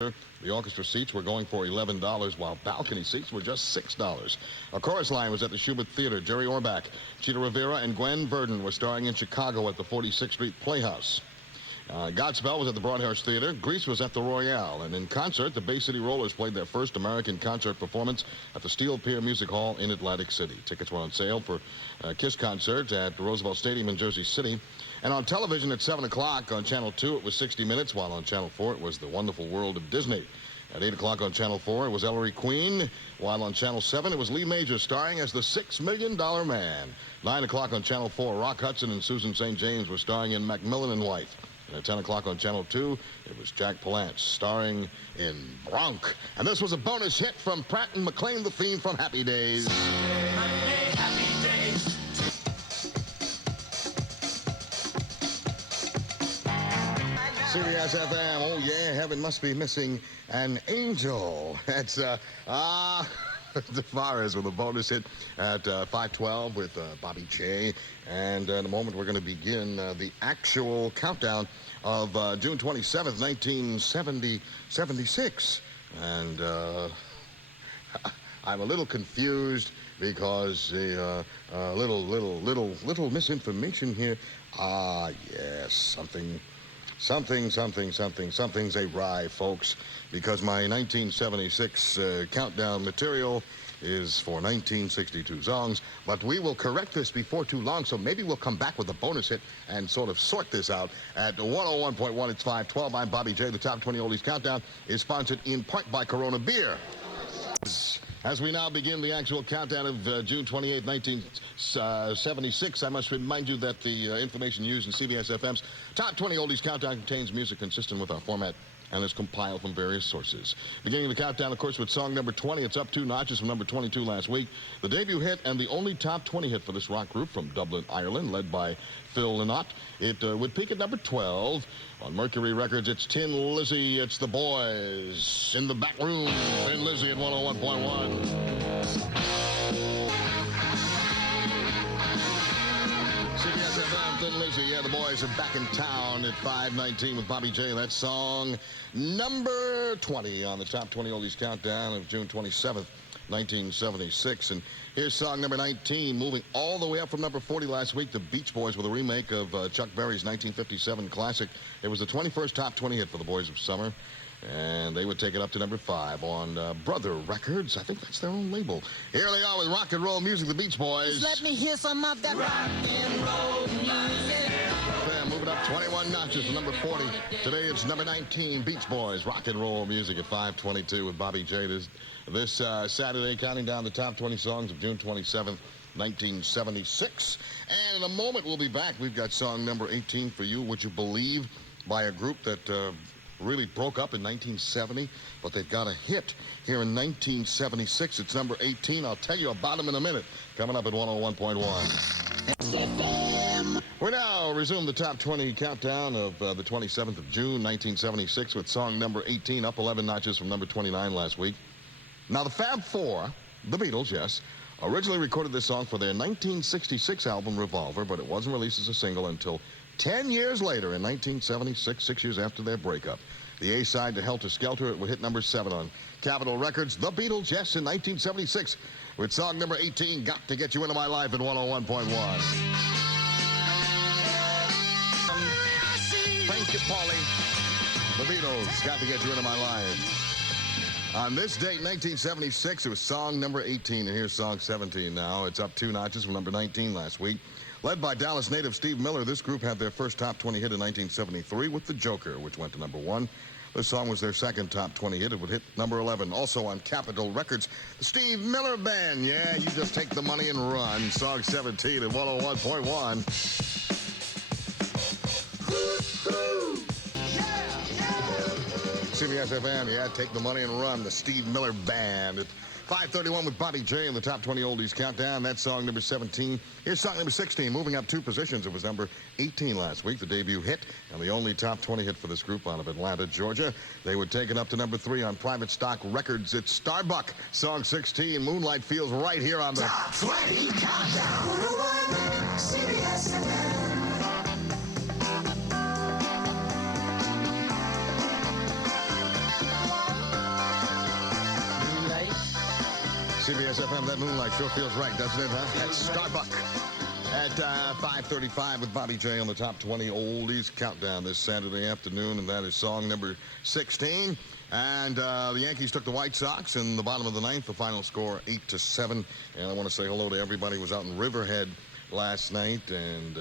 The orchestra seats were going for $11, while balcony seats were just $6. A chorus line was at the Shubert Theater. Jerry Orbach, Cheetah Rivera, and Gwen Verdon were starring in Chicago at the 46th Street Playhouse. Godspell was at the Broadhurst Theater. Grease was at the Royale. And in concert, the Bay City Rollers played their first American concert performance at the Steel Pier Music Hall in Atlantic City. Tickets were on sale for KISS concert at the Roosevelt Stadium in Jersey City. And on television at 7 o'clock on Channel 2, it was 60 Minutes, while on Channel 4, it was The Wonderful World of Disney. At 8 o'clock on Channel 4, it was Ellery Queen, while on Channel 7, it was Lee Majors starring as the $6 Million Man. 9 o'clock on Channel 4, Rock Hudson and Susan St. James were starring in Macmillan and Wife. And at 10 o'clock on Channel 2, it was Jack Palance starring in Bronk. And this was a bonus hit from Pratt and McClain, the theme from Happy Days. Monday, Happy Days. WCBS-FM, oh yeah, heaven must be missing an angel. That's, DeFares with a bonus hit at 5:12 with Bobby J. And in a moment, we're going to begin the actual countdown of June 27th, 1976. And I'm a little confused because the little misinformation here. Yes, something's awry, folks, because my 1976 countdown material is for 1962 songs, but we will correct this before too long, so maybe we'll come back with a bonus hit and sort of sort this out. At 101.1, it's 5:12. I'm Bobby J. The Top 20 Oldies Countdown is sponsored in part by Corona Beer. As we now begin the actual countdown of June 28, 1976, I must remind you that the information used in CBS-FM's Top 20 Oldies Countdown contains music consistent with our format and is compiled from various sources. Beginning the countdown, of course, with song number 20. It's up 2 notches from number 22 last week. The debut hit and the only top 20 hit for this rock group from Dublin, Ireland, led by Phil Lynott. It would peak at number 12. On Mercury Records, it's Tin Lizzy. It's the boys in the back room. Tin Lizzy at 101.1. CBS-FM, Thin Lizzy. Yeah, the boys are back in town at 5:19 with Bobby J. That's song number 20 on the Top 20 Oldies Countdown of June 27th, 1976. And here's song number 19, moving all the way up from number 40 last week. The Beach Boys with a remake of Chuck Berry's 1957 classic. It was the 21st Top 20 hit for the Boys of Summer. And they would take it up to number 5 on Brother Records. I think that's their own label. Here they are with rock and roll music, the Beach Boys. Let me hear some of that rock and roll music. Moving up 21 notches from number 40. Today it's number 19, Beach Boys, rock and roll music at 5:22 with Bobby J. This Saturday, counting down the top 20 songs of June 27th, 1976. And in a moment, we'll be back. We've got song number 18 for you, would you believe, by a group that really broke up in 1970, but they've got a hit here in 1976. It's number 18. I'll tell you about them in a minute. Coming up at 101.1. We now resume the top 20 countdown of the 27th of June, 1976, with song number 18, up 11 notches from number 29 last week. Now, the Fab Four, the Beatles, yes, originally recorded this song for their 1966 album Revolver, but it wasn't released as a single until 10 years later in 1976, 6 years after their breakup. The A-side to Helter Skelter, it would hit number 7 on Capitol Records. The Beatles, yes, in 1976, with song number 18, Got to Get You Into My Life at 101.1. Thank you, Paulie. The Beatles, Got to Get You Into My Life. On this date, 1976, it was song number 18, and here's song 17 now. It's up 2 notches from number 19 last week. Led by Dallas native Steve Miller, this group had their first top 20 hit in 1973 with The Joker, which went to number 1. This song was their second top 20 hit. It would hit number 11. Also on Capitol Records, the Steve Miller Band. Yeah, you just take the money and run. Song 17 at 101.1. CBS-FM, yeah, take the money and run. The Steve Miller Band. 5:31 with Bobby J in the Top 20 Oldies Countdown. That's song number 17. Here's song number 16, moving up 2 positions. It was number 18 last week, the debut hit, and the only top 20 hit for this group out of Atlanta, Georgia. They would take it up to number 3 on Private Stock Records. It's Starbuck, song 16. Moonlight Feels right here on the Top 20 Countdown. CBS-FM. WCBS-FM, that moonlight sure feels right, doesn't it, huh? That's Starbuck at 5:35 with Bobby J on the Top 20 Oldies Countdown this Saturday afternoon, and that is song number 16. And the Yankees took the White Sox in the bottom of the ninth, the final score 8-7. And I want to say hello to everybody who was out in Riverhead last night, and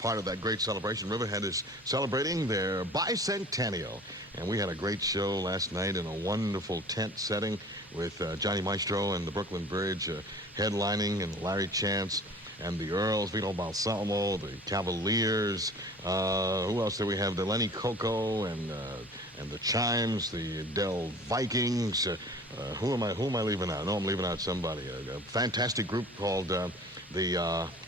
part of that great celebration. Riverhead is celebrating their bicentennial, and we had a great show last night in a wonderful tent setting with Johnny Maestro and the Brooklyn Bridge headlining, and Larry Chance and the Earls, Vito Balsamo, the Cavaliers. Who else do we have? The Lenny Coco and the Chimes, the Dell Vikings. Who am I leaving out? No, I'm leaving out somebody. A fantastic group called the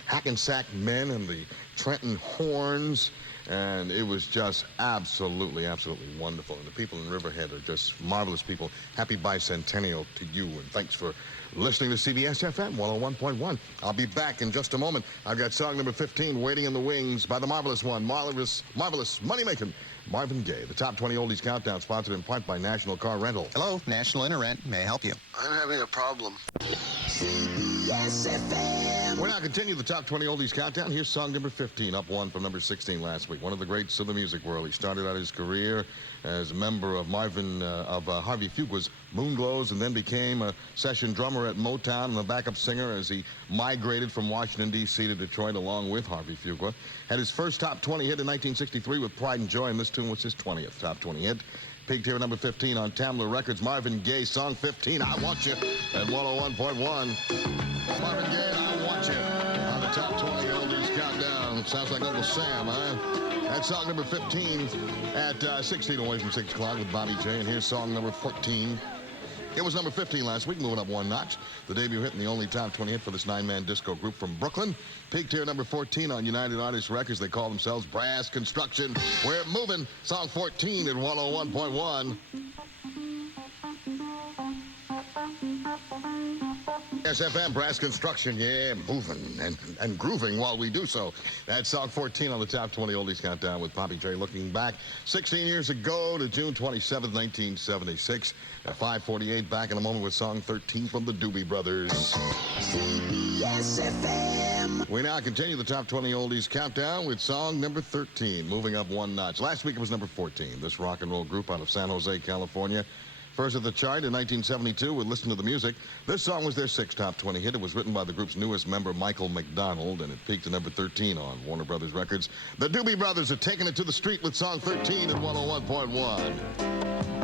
Hackensack Men and the Trenton Horns. And it was just absolutely, absolutely wonderful. And the people in Riverhead are just marvelous people. Happy bicentennial to you, and thanks for listening to CBS-FM 101.1. I'll be back in just a moment. I've got song number 15 waiting in the wings by the marvelous one, marvelous money-making Marvin Gaye. The Top 20 Oldies Countdown, sponsored in part by National Car Rental. Hello, National Interrent. May I help you? I'm having a problem. CBS-FM. We'll now continue the Top 20 Oldies Countdown. Here's song number 15, up one from number 16 last week. One of the greats of the music world. He started out his career as a member of Harvey Fuqua's Moonglows, and then became a session drummer at Motown and a backup singer as he migrated from Washington, D.C. to Detroit along with Harvey Fuqua. Had his first top 20 hit in 1963 with Pride and Joy, and this tune was his 20th top 20 hit. Peaked here at number 15 on Tamla Records. Marvin Gaye, song 15, I Want You, at 101.1. Marvin Gaye, I Want You, on the Top 20 Oldies Countdown. Sounds like Uncle Sam, huh? That's song number 15 at 16 away from 6 o'clock with Bobby J. And here's song number 14. It was number 15 last week, moving up one notch. The debut hit and the only top 20 hit for this 9-man disco group from Brooklyn. Peaked here at number 14 on United Artists Records. They call themselves Brass Construction. We're moving. Song 14 at 101.1. SFM, Brass Construction, yeah, moving and grooving while we do so. That's song 14 on the Top 20 Oldies Countdown with Bobby J. Looking back 16 years ago to June 27th, 1976. At 5:48, back in a moment with song 13 from the Doobie Brothers. CBS-FM. We now continue the Top 20 Oldies Countdown with song number 13, moving up one notch. Last week it was number 14. This rock and roll group out of San Jose, California. First at the chart in 1972 with Listen to the Music. This song was their sixth top 20 hit. It was written by the group's newest member, Michael McDonald, and it peaked at number 13 on Warner Brothers Records. The Doobie Brothers are taking it to the street with song 13 at 101.1.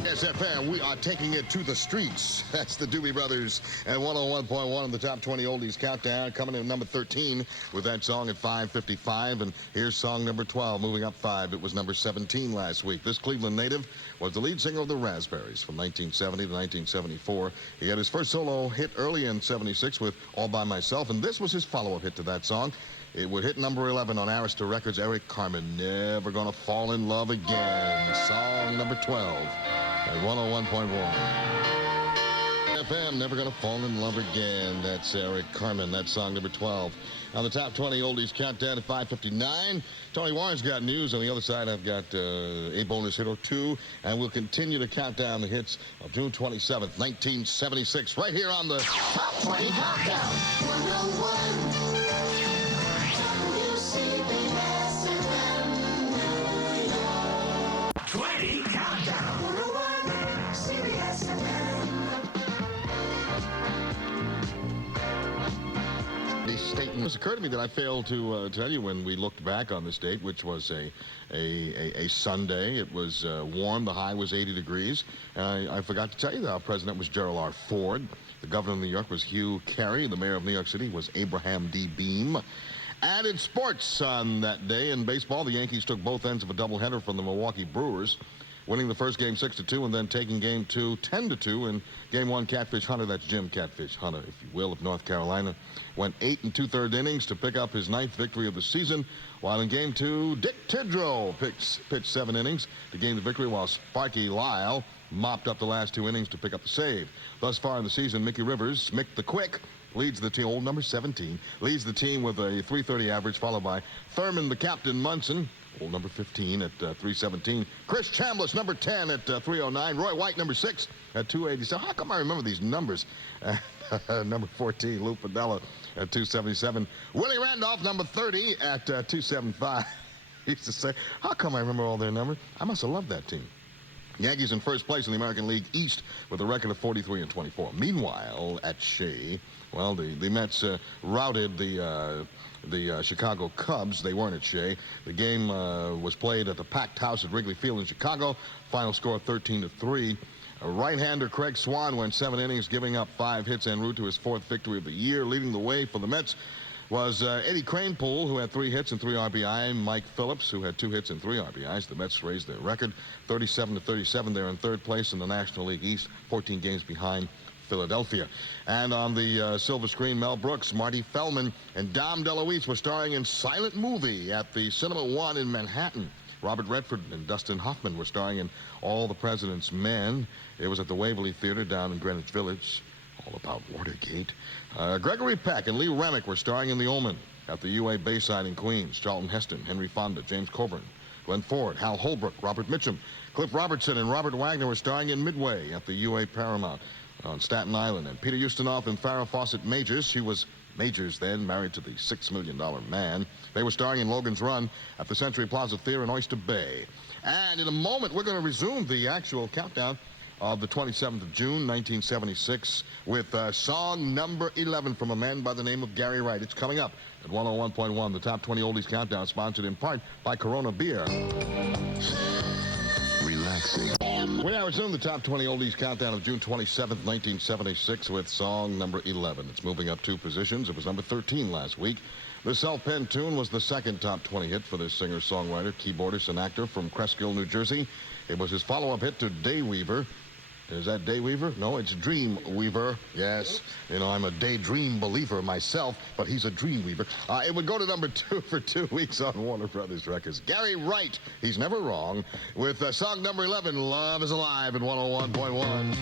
SFM, we are taking it to the streets. That's the Doobie Brothers at 101.1 on the Top 20 Oldies Countdown. Coming in at number 13 with that song at 5:55. And here's song number 12, moving up 5. It was number 17 last week. This Cleveland native was the lead singer of the Raspberries from 1970 to 1974. He had his first solo hit early in 76 with All By Myself, and this was his follow-up hit to that song. It would hit number 11 on Arista Records. Eric Carmen, Never Gonna Fall in Love Again. Song number 12 at 101.1. FM, Never Gonna Fall in Love Again. That's Eric Carmen. That's song number 12. On the Top 20 Oldies Countdown at 5:59. Tony Warren's got news. On the other side, I've got a bonus hit or two. And we'll continue to count down the hits of June 27th, 1976, right here on the Top 20 Countdown. 101. WCBS-FM. 20 Countdown. 101. CBS-FM. It just occurred to me that I failed to tell you when we looked back on this date, which was a Sunday. It was warm. The high was 80 degrees. I forgot to tell you that our president was Gerald R. Ford. The governor of New York was Hugh Carey. The mayor of New York City was Abraham D. Beam. Added sports on that day. In baseball, the Yankees took both ends of a doubleheader from the Milwaukee Brewers, winning the first game 6-2 and then taking game 2 10-2 in game 1. Catfish Hunter, that's Jim Catfish Hunter, if you will, of North Carolina, went 8 2/3 innings to pick up his 9th victory of the season, while in game 2, Dick Tidrow pitched 7 innings to gain the victory, while Sparky Lyle mopped up the last 2 innings to pick up the save. Thus far in the season, Mickey Rivers, Mick the Quick, leads the team, old number 17, leads the team with a .330 average, followed by Thurman the Captain Munson Old number 15 at 317. Chris Chambliss, number 10 at 309. Roy White, number 6 at 287. How come I remember these numbers? Number 14, Lou Padella at 277. Willie Randolph, number 30 at 275. He used to say, how come I remember all their numbers? I must have loved that team. Yankees in first place in the American League East with a record of 43-24. Meanwhile, at Shea, well, the Mets routed the Chicago Cubs. They weren't at Shea. The game was played at the packed house at Wrigley Field in Chicago. Final score 13-3. Right-hander Craig Swan went 7 innings, giving up 5 hits en route to his 4th victory of the year. Leading the way for the Mets was Eddie Kranepool, who had 3 hits and 3 RBI. Mike Phillips, who had 2 hits and 3 RBIs. The Mets raised their record 37-37. They're in 3rd place in the National League East, 14 games behind Philadelphia. And on the silver screen, Mel Brooks, Marty Feldman, and Dom DeLuise were starring in Silent Movie at the Cinema One in Manhattan. Robert Redford and Dustin Hoffman were starring in All the President's Men. It was at the Waverly Theater down in Greenwich Village. All about Watergate. Gregory Peck and Lee Remick were starring in The Omen at the UA Bayside in Queens. Charlton Heston, Henry Fonda, James Coburn, Glenn Ford, Hal Holbrook, Robert Mitchum, Cliff Robertson, and Robert Wagner were starring in Midway at the UA Paramount on Staten Island. And Peter Ustinov and Farrah Fawcett Majors, she was Majors then, married to the $6 million man. They were starring in Logan's Run at the Century Plaza Theater in Oyster Bay. And in a moment, we're going to resume the actual countdown of the 27th of June, 1976, with song number 11 from a man by the name of Gary Wright. It's coming up at 101.1, the Top 20 Oldies Countdown, sponsored in part by Corona Beer. Relaxing. We now resume the Top 20 Oldies Countdown of June 27th, 1976, with song number 11. It's moving up 2 positions. It was number 13 last week. The self-penned tune was the second Top 20 hit for this singer-songwriter, keyboardist, and actor from Cresskill, New Jersey. It was his follow-up hit to Dayweaver. Is that Dayweaver? No, it's Dreamweaver. Yes. You know, I'm a daydream believer myself, but he's a Dreamweaver. It would go to number 2 for 2 weeks on Warner Brothers Records. Gary Wright, he's never wrong, with song number 11, Love is Alive at 101.1.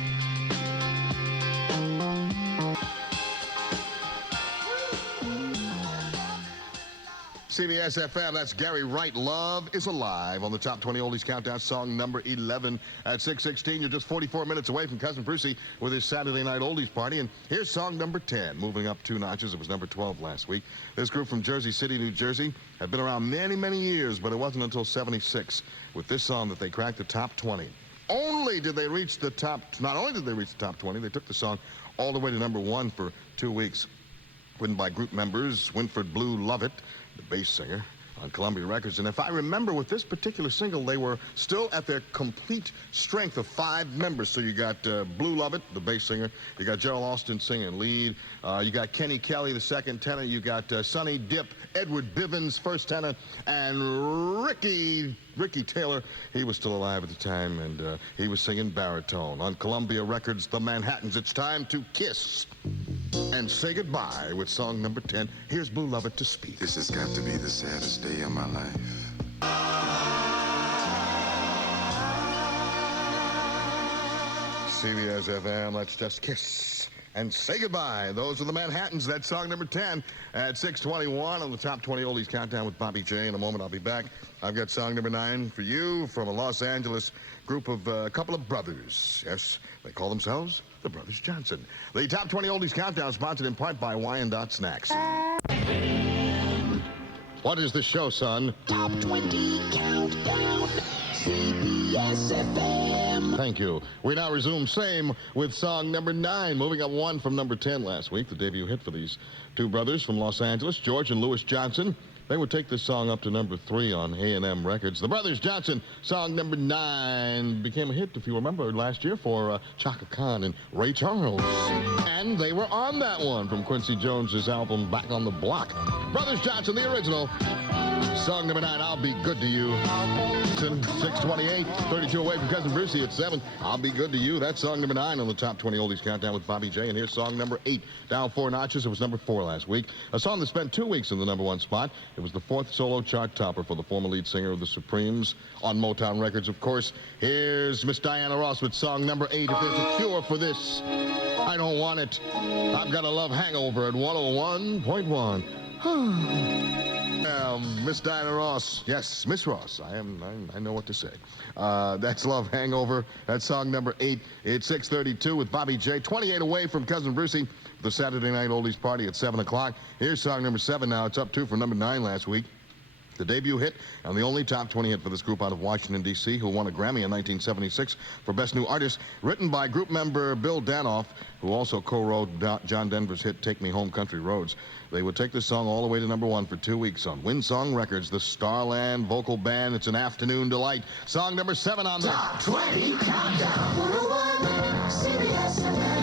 WCBS-FM, that's Gary Wright. Love is Alive on the Top 20 Oldies Countdown, song number 11 at 6:16. You're just 44 minutes away from Cousin Brucey with his Saturday Night Oldies Party. And here's song number 10, moving up 2 notches. It was number 12 last week. This group from Jersey City, New Jersey, had been around many, many years, but it wasn't until 76 with this song that they cracked the top 20. Not only did they reach the top 20, they took the song all the way to number 1 for 2 weeks. Written by group members Winfred Blue Lovett, the bass singer, on Columbia Records. And if I remember, with this particular single, they were still at their complete strength of 5 members. So you got Blue Lovett, the bass singer. You got Gerald Austin singing lead. You got Kenny Kelly, the second tenor. You got Sonny Dipp, Edward Bivens, first tenor, and Ricky Taylor. He was still alive at the time, and he was singing baritone. On Columbia Records, the Manhattans, it's time to kiss and say goodbye with song number 10. Here's Blue Lovett to speak. This has got to be the saddest day of my life. CBS-FM, let's just kiss and say goodbye. Those are the Manhattans. That's song number 10 at 6:21 on the Top 20 Oldies Countdown with Bobby J. In a moment, I'll be back. I've got song number 9 for you from a Los Angeles group of a couple of brothers. Yes, they call themselves the Brothers Johnson. The Top 20 Oldies Countdown, sponsored in part by Wyandotte Snacks. What is the show, son? Top 20 Countdown. CBS-FM. Thank you. We now resume same with song number 9, moving up 1 from number 10 last week, the debut hit for these 2 brothers from Los Angeles, George and Louis Johnson. They would take this song up to number 3 on A&M Records. The Brothers Johnson, song number 9, became a hit, if you remember, last year for Chaka Khan and Ray Charles. And they were on that one from Quincy Jones's album Back on the Block. Brothers Johnson, the original. Song number 9, I'll Be Good to You. 6:28, 32 away from Cousin Brucey at 7. I'll Be Good to You. That's song number 9 on the Top 20 Oldies Countdown with Bobby J. And here's song number 8. Down 4 notches. It was number 4 last week. A song that spent 2 weeks in the number 1 spot. It was the 4th solo chart topper for the former lead singer of the Supremes on Motown Records, of course. Here's Miss Diana Ross with song number 8. If there's a cure for this, I don't want it. I've got a love hangover at 101.1. Miss Diana Ross. Yes, Miss Ross. I know what to say. That's Love Hangover. That's song number 8. It's 6:32 with Bobby J. 28 away from Cousin Brucey. The Saturday Night Oldies Party at 7 o'clock. Here's song number 7 now. It's up 2 from number 9 last week. The debut hit and the only top 20 hit for this group out of Washington, D.C., who won a Grammy in 1976 for Best New Artist, written by group member Bill Danoff, who also co-wrote John Denver's hit Take Me Home Country Roads. They would take this song all the way to number 1 for 2 weeks on Winsong Records, the Starland Vocal Band. It's an afternoon delight. Song number 7 on the Top 20 Countdown. 101 CBS-FM.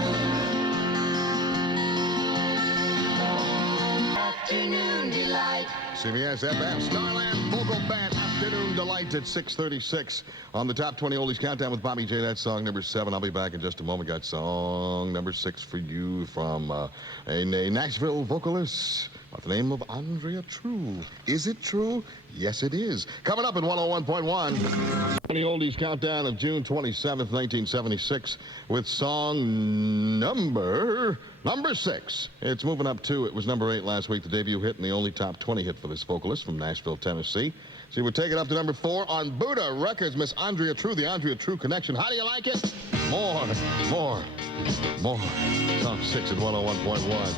Afternoon Delight. CBS-FM, Starland Vocal Band, Afternoon Delight at 6:36 on the Top 20 Oldies Countdown with Bobby J. That's song number 7. I'll be back in just a moment. Got song number 6 for you from a Nashville vocalist by the name of Andrea True. Is it true? Yes, it is. Coming up at 101.1. 20 Oldies Countdown of June 27th, 1976 with song number 6. It's moving up 2. It was number 8 last week, the debut hit and the only top 20 hit for this vocalist from Nashville, Tennessee. So we take it up to number 4 on Buddha Records, Miss Andrea True, the Andrea True Connection. How do you like it? More. Song 6 at 101.1.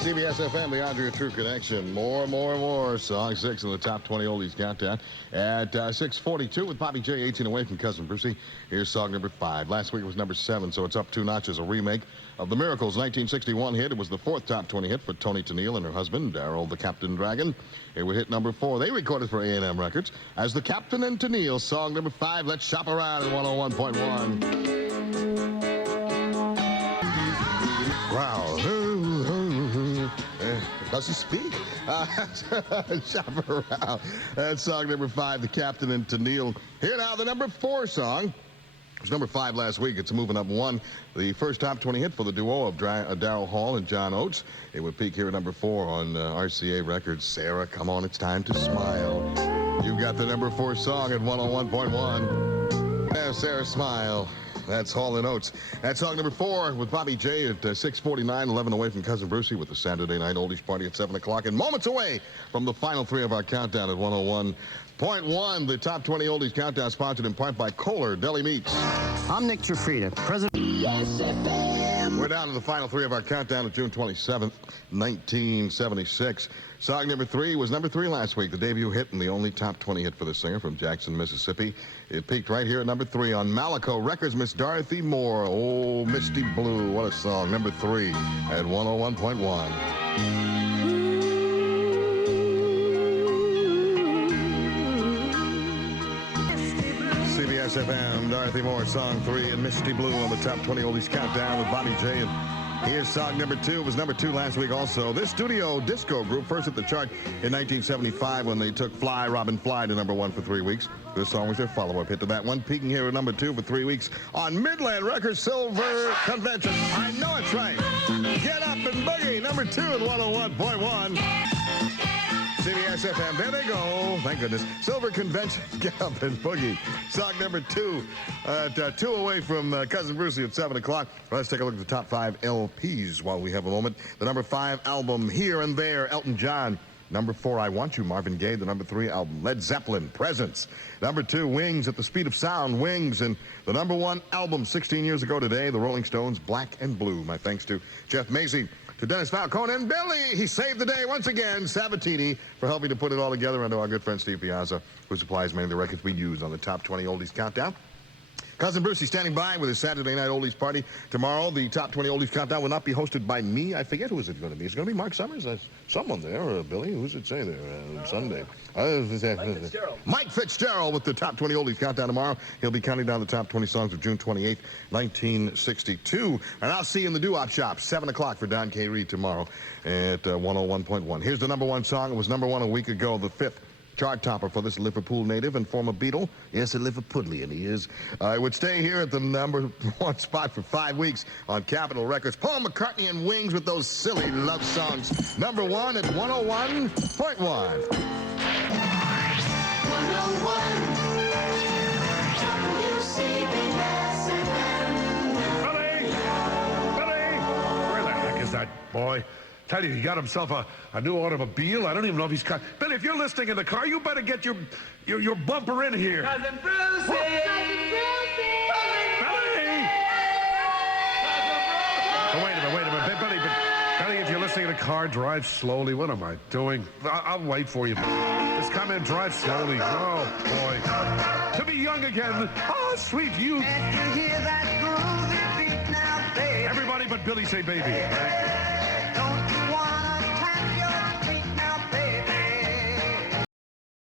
CBS-FM, the Andrea True Connection. More. Song 6 in the Top 20 Oldies Countdown at 6:42 with Bobby J. 18 away from Cousin Brucey. Here's song number 5. Last week it was number 7, so it's up 2 notches. A remake of the Miracles' 1961 hit. It was the 4th top 20 hit for Toni Tennille and her husband, Darryl the Captain Dragon. It would hit number 4. They recorded for A&M Records as the Captain and Tennille. Song number 5. Let's shop around at 101.1. Wow. Does he speak? Shop around. That's song number 5, the Captain and Tennille. Here now, the number 4 song. It was number 5 last week. It's moving up 1. The first top 20 hit for the duo of Darryl Hall and John Oates. It would peak here at number 4 on RCA Records. Sarah, come on, it's time to smile. You got the number 4 song at 101.1. Yeah, Sarah, smile. That's Hall & Oates. That's song number 4 with Bobby J at 6:49, 11 away from Cousin Brucey with the Saturday Night Oldies Party at 7 o'clock, and moments away from the final 3 of our countdown at 101.1. The Top 20 Oldies Countdown sponsored in part by Kohler Deli Meats. I'm Nick Trifrida, president. We're down to the final 3 of our countdown of June 27th, 1976. Song number 3 was number 3 last week, the debut hit and the only top 20 hit for the singer from Jackson, Mississippi. It peaked right here at number 3 on Malaco Records, Miss Dorothy Moore. Oh, Misty Blue, what a song. Number 3 at 101.1. CBS-FM, Dorothy Moore, song 3, and Misty Blue on the Top 20 Oldies Countdown with Bobby J. And here's song number 2. It was number 2 last week also. This studio disco group first hit the chart in 1975 when they took Fly, Robin Fly to number 1 for 3 weeks. This song was their follow-up hit to that one, peaking here at number 2 for 3 weeks on Midland Records Silver Convention. I know it's right. Get Up and Boogie, number 2 at 101.1. CBS-FM, there they go. Thank goodness. Silver Convention, Get Up and Boogie. Song number 2 at 2 away from Cousin Brucey at 7 o'clock. Let's take a look at the top 5 LPs while we have a moment. The number 5 album, Here and There, Elton John. Number 4, I Want You, Marvin Gaye. The number 3 album, Led Zeppelin, Presence. Number 2, Wings, At the Speed of Sound, Wings. And the number 1 album 16 years ago today, the Rolling Stones, Black and Blue. My thanks to Jeff Macy, to Dennis Falcone, and Billy. He saved the day once again, Sabatini, for helping to put it all together, and to our good friend Steve Piazza, who supplies many of the records we use on the Top 20 Oldies Countdown. Cousin Brucey standing by with his Saturday Night Oldies Party. Tomorrow, the Top 20 Oldies Countdown will not be hosted by me. I forget who is it going to be. Is it going to be Mark Summers? Someone there, or Billy? Who's it say there? Sunday. Mike Fitzgerald. Mike Fitzgerald with the Top 20 Oldies Countdown tomorrow. He'll be counting down the top 20 songs of June 28th, 1962. And I'll see you in the Doo-Wop Shop, 7 o'clock for Don K. Reed tomorrow at 101.1. Here's the number 1 song. It was number 1 a week ago, the 5th chart topper for this Liverpool native and former Beatle. Yes, a Liverpudlian he is. It would stay here at the number 1 spot for 5 weeks on Capitol Records. Paul McCartney and Wings with those silly love songs. Number 1 at 101.1. 101 WCBS-FM. Billy! Billy! Where the heck is that boy. Tell you, he got himself a new automobile. I don't even know if he's got... Billy, if you're listening in the car, you better get your bumper in here. Cousin Brucey! Billy! Oh, wait a minute. Billy, if you're listening in the car, drive slowly. What am I doing? I'll wait for you. Just come in, drive slowly. Oh, boy. To be young again. Oh, sweet youth. Can't you hear that groovy beat now, baby? Everybody but Billy say baby. Right? Don't